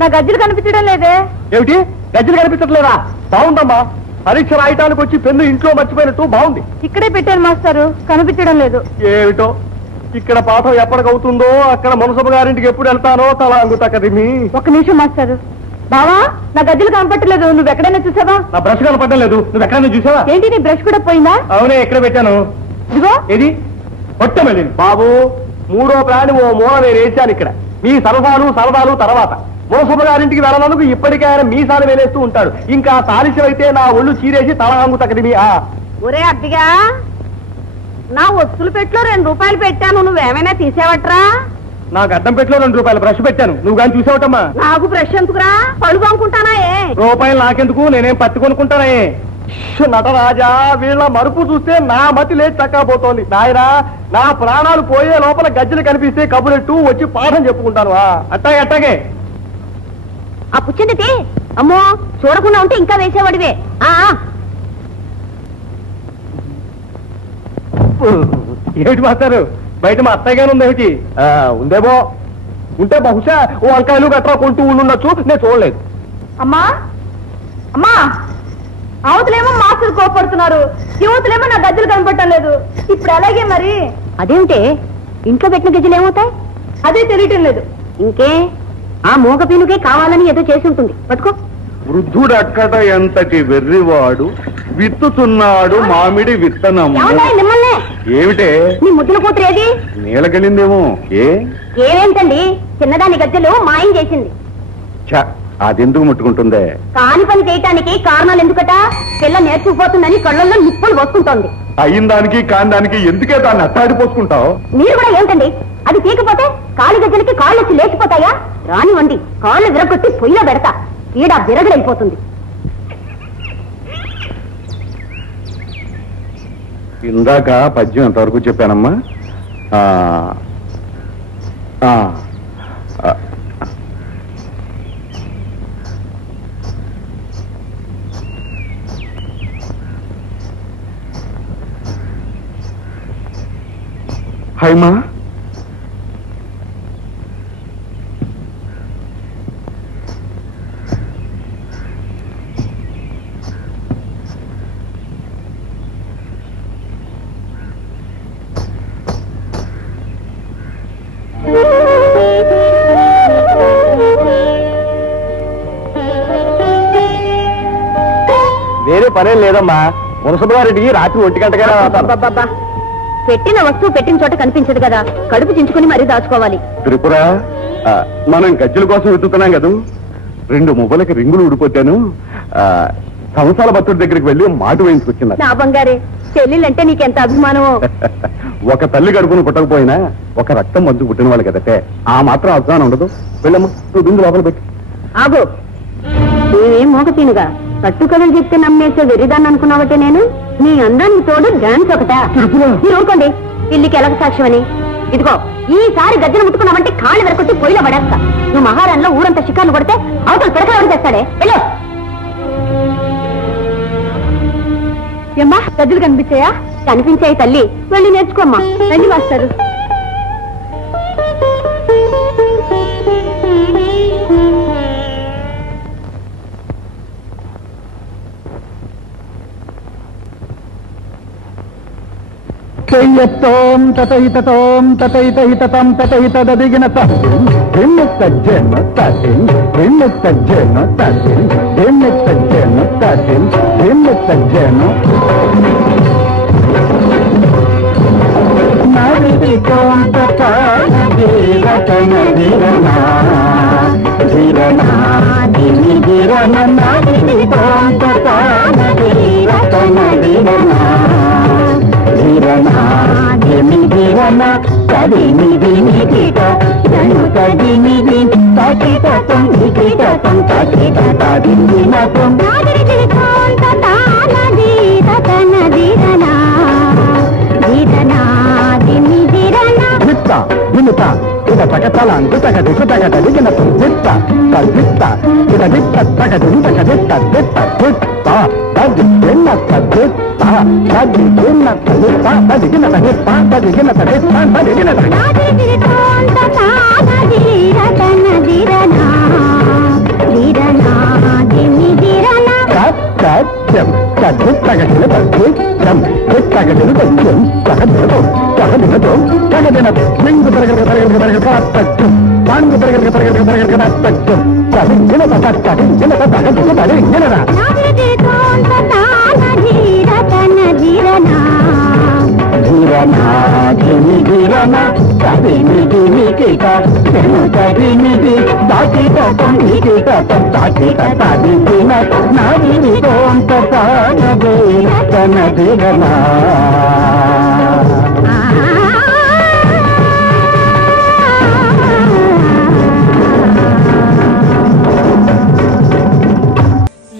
నా గజ్జలు కనిపించడం లేదే. ఏమిటి గజ్జలు కనిపించట్లేదా? బాగుందమ్మా, పరీక్ష రాయటానికి వచ్చి పెన్ను ఇంట్లో మర్చిపోయినట్టు బాగుంది. ఇక్కడే పెట్టాను మాస్టారు, కనిపించడం లేదు. ఏమిటో ఇక్కడ పాఠం ఎప్పటికవుతుందో అక్కడ మునసబు గారింటికి ఎప్పుడు వెళ్తానో తల అంగుతకదిమి. ఒక్క నిమిషం మాస్టారు. బావా, నా గజ్జలు కనపట్టలేదు, నువ్వు ఎక్కడైనా చూసావా? నా బ్రష్ కనపడడం లేదు, నువ్వు ఎక్కడైనా చూసావా? ఏంటి నీ బ్రష్ కూడా పోయిందా? అవునే, ఎక్కడ పెట్టాను? ఇదిగో. ఏది కొట్టమల్లి బాబు, మూడో ప్రాణి ఓ మూల నేను వేసాను. ఇక్కడ మీ సరదాలు తర్వాత మునసబు గారింటికి వెళ్ళనందుకు ఇప్పటికే ఆయన మీసాలు వేలేస్తూ ఉంటాడు. ఇంకా తాలిసం అయితే నా ఒళ్ళు చీరేసి తల అంగుతకదిమి. ఒరే అద్దిగా, నా వస్తువులు పెట్లో 2 రూపాయలు పెట్టాను, నువ్వేమైనా తీసేవట్రా? నాకు అద్దం పెట్లో 2 రూపాయలు బ్రష్ పెట్టాను, నువ్వు కానీ చూసావటమ్మా? నాకు బ్రష్ ఎందుకురా, పళ్ళు కొనుక్కుంటానా? రూపాయలు నాకెందుకు, నేనేం పత్తి కొనుక్కుంటానే. నటరాజా, వీళ్ళ మరుపు చూస్తే నా మతి లేచి చక్కపోతోంది. నాయనా, నా ప్రాణాలు పోయే లోపల గజ్జలు కనిపిస్తే కబురెట్టు వచ్చి పాఠం చెప్పుకుంటాను. అట్టాగే ఆ పుచ్చింది. అమ్మో, చూడకుండా ఉంటే ఇంకా వేసేవాడివే. ఏమిటి మాస్టారు, బయట మా అత్తయ్యగానే ఉంది ఏమిటి? ఉందేమో, ఉంటే బహుశా ఓ వంకాయలు గట్రా కొంటూ ఉండొచ్చు, నేను చూడలేదు. అమ్మా అమ్మా, అవతలేమో మాస్టర్ కోపడుతున్నారు, యువతలేమో నా గజ్జలు కనపడటం లేదు. ఇప్పుడు అలాగే మరి. అదేమిటే, ఇంట్లో పెట్టిన గజ్జలు ఏమవుతాయి? అదే తెలియటం లేదు. ఇంకే ఆ మూగ పీనుకే కావాలని ఏదో చేసి ఉంటుంది, పట్టుకో. వృద్ధుడక్కడ ఎంతటి వెర్రివాడు, విత్తుతున్నాడు మామిడి విత్తనము. మిమ్మల్ని ఏమిటే నీ ముద్దుల కూతురు ఏది? నీళ్ళకెళ్ళిందేమో. ఏమేంటండి, చిన్నదాని గజ్జలు మాయం చేసింది. అదెందుకు ముట్టుకుంటుందే? కాని పని చేయటానికి కారణాలు ఎందుకట? పిల్ల నేర్చుకుపోతుందని కళ్ళల్లో నిప్పులు వస్తుంటోంది. అయిన దానికి కాని దానికి ఎందుకే దాన్ని అట్టాడిపోసుకుంటావు? మీరు కూడా ఏమిటండి, అది తీకపోతే కాలి గజ్జలకి కాళ్ళు వచ్చి లేచిపోతాయా? రానివ్వండి, కాళ్ళు విరగొట్టి పొయ్యిలో పెడతా, ఈడ విరగడైపోతుంది. ఇందాక పద్యం ఎంతవరకు చెప్పానమ్మా? హైమా, వేరే పనేం లేదమ్మా, మునసబు గారికి రాత్రి 1 గంటగా పెట్టిన వస్తువు పెట్టిన చోట కనిపించదు కదా, కడుపు చించుకుని మరీ దాచుకోవాలి. త్రిపుర, మనం గజ్జల కోసం వెతుకుతున్నాం కదా, 2 మువ్వలకి రింగులు ఊడిపోతాను. సంవత్సరాల భక్తుడి దగ్గరికి వెళ్ళి మాట వేయించుకొచ్చింది. నా బంగారే, చెల్లెలంటే నీకెంత అభిమానమో. ఒక తల్లి గడుపును పుట్టకపోయినా ఒక రక్తం మంచు పుట్టిన వాళ్ళు కదటే, ఆ మాత్రం అభిమానం ఉండదు. వెళ్ళమ్మా, నువ్వు బిందు లోపల పెట్టి. ఆగో, నేనేం మోగతీనుగా కట్టుకలను చెప్తే నమ్మేసే వెరిదాన్ని అనుకున్నావటే నేను? నీ అందానికి తోడు డాన్స్ ఒకటా? మీరు ఊరుకోండి, ఇల్లికి ఎలక సాక్ష్యం అని. ఇదిగో, ఈసారి గజ్జలు ముట్టుకున్నావంటే కాళ్ళు వెరకొట్టి పొయ్యిలో పడేస్తా. నువ్వు మహారాణిలో ఊరంతా షికార్లు కొడితే అవతల పిడకలు చేస్తాడే. వెళ్ళు. ఏమ్మా, గజ్జలు కనిపించాయా? కనిపించాయి తల్లి, వెళ్ళి నేర్చుకోమ్మా. రండి మాస్టారు. చెయ్యత్తోం తతయితోం తతయితహితం తతయితదదిగిన తజ్జెను తజ్జెను తజ్జెను తజ్జెను తజ్జెను తజ్జెను తజ్జెను తజ్జెను నదిది కోంత కారణ ధీరనా ధీరనా దిని ధీరన నదిది కోంత కారణ ధీరనా ధీరనా దిని ధీరన తదినిది నిదిట జను తదినిది తకిట తం నికిట తం తకిట తదినిన తం నదిది కోంత తాన ధీరన ధీరనా ధీరనా దిని ధీరన విత్త వినుత ఇద తకతల అంగుతక దిశతక తదిగిన తం విత్త తదిత్త ఇద విత్త తక దింతక విత్త విత్త విత్త తదిగిన తదిత్త తదిగిన తదిత్త తదిగిన తదిత్త తదిగిన తదిత్త తదిగిన తదిత్త నదిది కోంత తాన ధీరన ధీరనా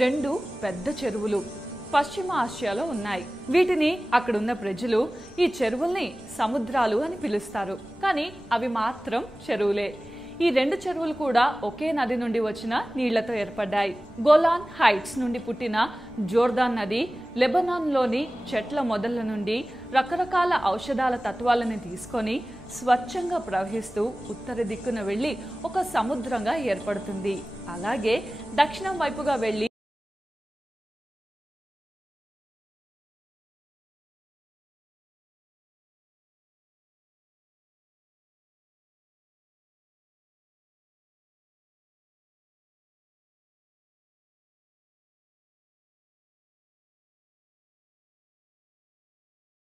రెండు పెద్ద చెరువులు పశ్చిమ ఆసియాలో ఉన్నాయి. వీటిని అక్కడున్న ప్రజలు ఈ చెరువుల్ని సముద్రాలు అని పిలుస్తారు. కానీ అవి మాత్రం చెరువులే. ఈ రెండు చెరువులు కూడా ఒకే నది నుండి వచ్చిన నీళ్లతో ఏర్పడ్డాయి. గోలాన్ హైట్స్ నుండి పుట్టిన జోర్దాన్ నది లెబనాన్లోని చెట్ల మొదళ్ల నుండి రకరకాల ఔషధాల తత్వాలను తీసుకొని స్వచ్ఛంగా ప్రవహిస్తూ ఉత్తర దిక్కున వెళ్లి ఒక సముద్రంగా ఏర్పడుతుంది. అలాగే దక్షిణం వైపుగా వెళ్లి